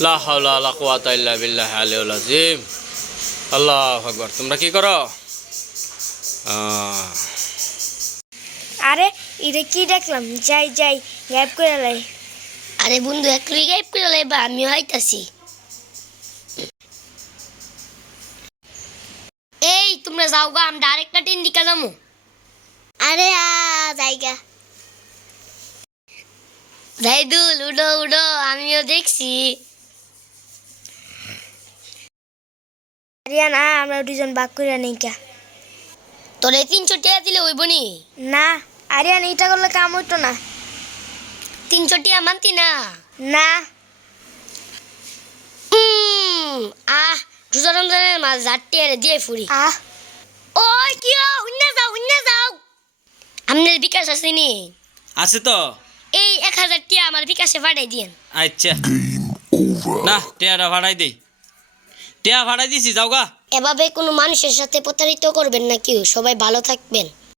লা হাওলা ওয়ালা কুওয়াতা ইল্লা বিল্লাহি আলিয়্যিল আযীম। আল্লাহু আকবার। তোমরা কি করো? আরে এটা কি দেখলাম, যাই যাই গায়েব করে লাই। আরে বন্ধু একটু গাইব করে লাইবা, আমিও আইতাছি। এই তোমরা যাও গা, আমরা আরেকটা টিন দিকে যাবো। আরে জায়গা জাইদুল উডো উডো, আমিও দেখছি। আরিয়ান আমরা দুজন বাক করে নেই কা। তোরে 300 টাকা দিলে হইব নি? না আরিয়ান এটা করলে কাম হইতো না। 300 টাকা মানতি না? না আহ রোজা রমজানের মাছ জাটটি আরে দিয়ে ফুরি। ওই কি হুন্না যাও। আপনার বিকাশ আছে নি? আছে তো। এই 1000 টাকা আমার বিকাশে পাঠাই দিয়েন। আচ্ছা না, টিয়াটা ভাড়াই দেই। টিয়া ভাড়াই দিছি, যাও গা। এভাবে কোনো মানুষের সাথে প্রতারিত করবেন না কেউ। সবাই ভালো থাকবেন।